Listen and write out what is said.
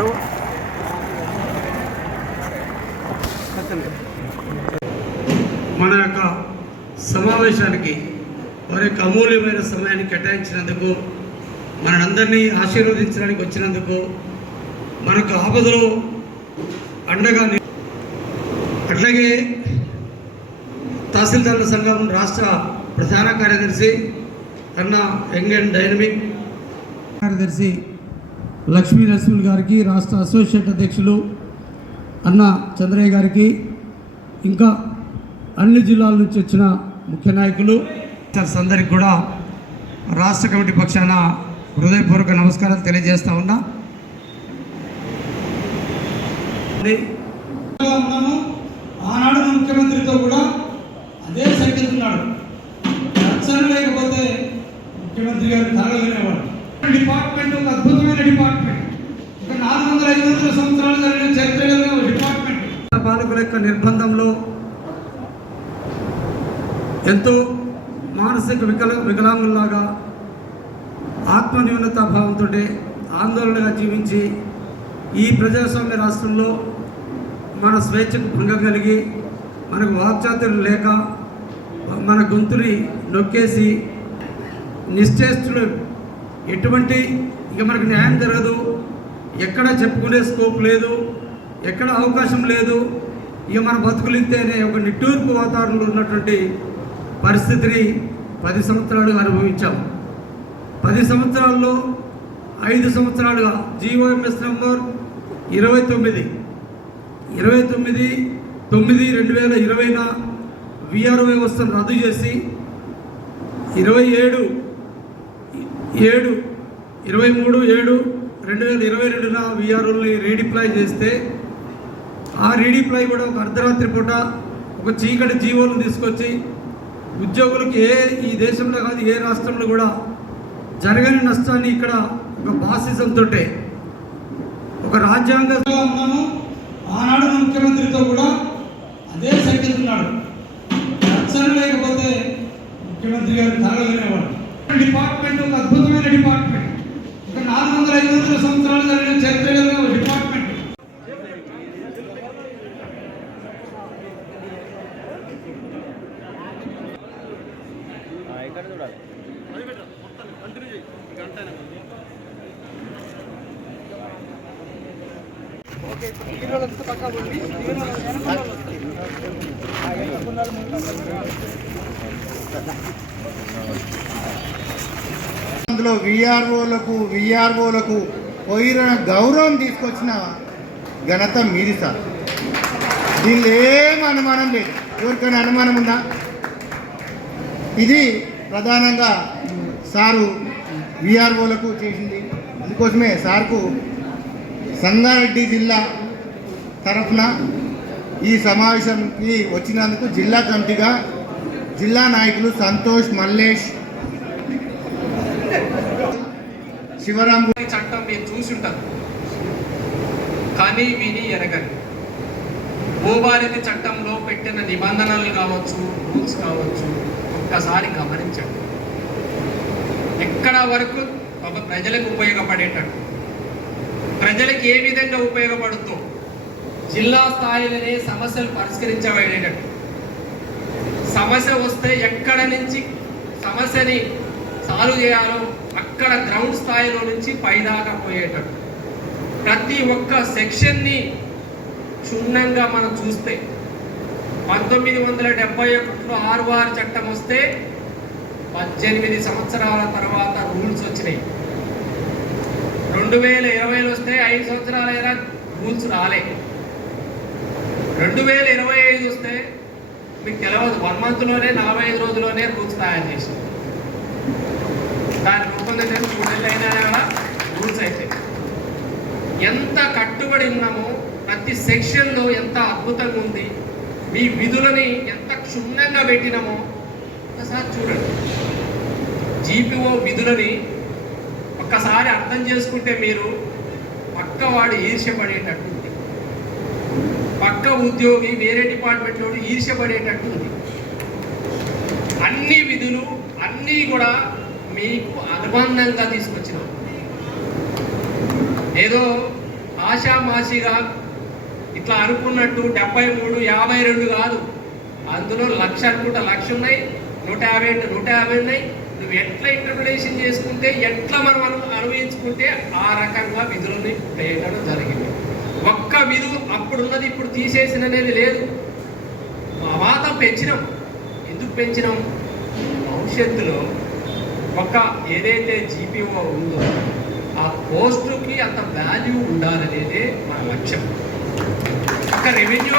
అడుగు మన యొక్క సమావేశానికి వారి యొక్క అమూల్యమైన సమయాన్ని కేటాయించినందుకు మనందరినీ ఆశీర్వదించడానికి వచ్చినందుకు మనకు ఆపదలో అండగా అట్లాగే తహసీల్దారుల సంఘం రాష్ట్ర ప్రధాన కార్యదర్శి అన్న యంగ్ అండ్ డైనమిక్ కార్యదర్శి లక్ష్మీ రసూల్ గారికి రాష్ట్ర అసోసియేట్ అధ్యక్షులు అన్న చంద్రయ్య గారికి ఇంకా అన్ని జిల్లాల నుంచి వచ్చిన ముఖ్య నాయకులు అందరికి కూడా రాష్ట్ర కమిటీ పక్షాన హృదయపూర్వక నమస్కారాలు తెలియజేస్తా ఉన్నా. ఆనాడు ముఖ్యమంత్రితో కూడా అదే సైకిల్ ఉన్నాడు రక్షణ లేకపోతే ముఖ్యమంత్రి గారు తాగలిగినవాడు డిపార్ట్మెంట్ ఒక అద్భుతమైన డిపార్ట్మెంట్ ఒక నాలుగు వందల సంవత్సరాలు జరిగిన చరిత్ర కలిగిన డిపార్ట్మెంట్. పాలకుల యొక్క నిర్బంధంలో ఎంతో మానసిక వికల వికలాంగుల్లాగా ఆత్మన్యూనత భావంతో ఆందోళనగా జీవించి ఈ ప్రజాస్వామ్య రాష్ట్రంలో మన స్వేచ్ఛకు భంగం కలిగి మనకు వాక్చాతులు లేక మన గొంతుని నొక్కేసి నిశ్చేష్టులు ఎటువంటి ఇక మనకు న్యాయం జరగదు. ఎక్కడ చెప్పుకునే స్కోప్ లేదు ఎక్కడ అవకాశం లేదు. ఇక మన బతుకులింతేనే ఒక నిట్టూర్పు వాతావరణంలో ఉన్నటువంటి పరిస్థితిని పది సంవత్సరాలుగా అనుభవించాం. పది సంవత్సరాల్లో ఐదు సంవత్సరాలుగా జీఓఎంఎస్ నెంబర్ ఇరవై తొమ్మిది. ఇరవై తొమ్మిది తొమ్మిది రెండు వేల ఇరవైన విఆర్ఓ వ్యవస్థను రద్దు చేసి ఇరవై ఏడు ఏడు ఇరవై మూడు ఏడు రెండు వేల ఇరవై రెండున విఆర్ఓల్ని రీడిప్లాయ్ చేస్తే ఆ రీడిప్లాయ్ కూడా ఒక అర్ధరాత్రి పూట ఒక చీకటి జీవోలు తీసుకొచ్చి ఉద్యోగులకు ఏ ఈ దేశంలో కాదు ఏ రాష్ట్రంలో కూడా జరగని నష్టాన్ని ఇక్కడ ఒక బాసిజంతో ఒక రాజ్యాంగంగా ఉన్నాము. ఆనాడు ముఖ్యమంత్రితో కూడా అదే సైకిల్ ఉన్నాడు. రక్షణ లేకపోతే ముఖ్యమంత్రి గారు తరగలేనేవాడు డిపార్ట్మెంట్ ఒక అద్భుతమైన డిపార్ట్మెంట్. ఒక నాలుగు వందల ఐదు వందల సంవత్సరాలు జరిగిన చరిత్ర కలిగిన ఒక డిపార్ట్మెంట్. ఇక్కడ చూడాలి అందులో విఆర్ఓలకు విఆర్ఓలకు పోయిన గౌరవం తీసుకొచ్చిన ఘనత మీది సార్. దీనిలో ఏం అనుమానం లేదు. ఎవరికైనా అనుమానం ఉందా? ఇది ప్రధానంగా సారు విఆర్ఓలకు చేసింది. అందుకోసమే సార్కు సంగారెడ్డి జిల్లా తరఫున ఈ సమావేశంకి వచ్చినందుకు జిల్లా కమిటీగా జిల్లా నాయకులు సంతోష్ మల్లేష్ శివరాం చట్టం మీరు చూసుంటారు కానీ విని ఎరగని. భూభారతి చట్టంలో పెట్టిన నిబంధనలు కావచ్చు రూల్స్ కావచ్చు ఒక్కసారి గమనించండి. ఎక్కడ వరకు ఒక ప్రజలకు ఉపయోగపడేటట్టు? ప్రజలకు ఏ విధంగా ఉపయోగపడుతూ? జిల్లా స్థాయిలోనే సమస్యలు పరిష్కరించబడేటట్టు? సమస్య వస్తే ఎక్కడ నుంచి సమస్యని సాల్వ్ చేయాలో అక్కడ గ్రౌండ్ స్థాయిలో నుంచి పైదాకా పోయేటట్టు. ప్రతి ఒక్క సెక్షన్ని క్షుణ్ణంగా మనం చూస్తే పంతొమ్మిది వందల డెబ్బై ఒకటిలో ఆర్వార్ చట్టం వస్తే పద్దెనిమిది సంవత్సరాల తర్వాత రూల్స్ వచ్చినాయి. రెండు వేల ఇరవైలో వస్తే ఐదు సంవత్సరాలైనా రూల్స్ రాలే. రెండు వేల ఇరవై ఐదు వస్తే మీకు తెలియదు వన్ మంత్లోనే నలభై ఐదు రోజుల్లోనే రూల్స్ తయారు చేసింది దాని రూపొందించిన మూడు అయినా రూల్స్ అయితే. ఎంత కట్టుబడి ఉన్నామో ప్రతి సెక్షన్లో ఎంత అద్భుతంగా ఉంది మీ విధులని ఎంత క్షుణ్ణంగా పెట్టినామో ఒకసారి చూడండి. జీపీఓ విధులని ఒక్కసారి అర్థం చేసుకుంటే మీరు పక్కవాడు ఈర్ష్యపడేటట్టు ఉంది పక్క ఉద్యోగి వేరే డిపార్ట్మెంట్లో ఈర్ష్యపడేటట్టు ఉంది అన్ని విధులు అన్నీ కూడా మీకు అనుబంధంగా తీసుకొచ్చినాం. ఏదో ఆషామాషిగా ఇట్లా అనుకున్నట్టు డెబ్బై మూడు యాభై రెండు కాదు. అందులో లక్ష అనుకుంటా లక్ష ఉన్నాయి నూట యాభై అంటే నూట యాభై ఉన్నాయి. నువ్వు ఎట్లా ఇంటర్ప్రిటేషన్ చేసుకుంటే ఎట్లా మనం అను అనుభవించుకుంటే ఆ రకంగా విధులని వేయడం జరిగింది ఒక్క విధు అప్పుడున్నది ఇప్పుడు తీసేసిననేది లేదు. మా వాతం పెంచినాం. ఎందుకు పెంచినాం? భవిష్యత్తులో ఒక ఏదైతే జీపీఓ ఉందో ఆ పోస్టుకి అంత వాల్యూ ఉండాలనేదే మన లక్ష్యం. ఒక రెవెన్యూ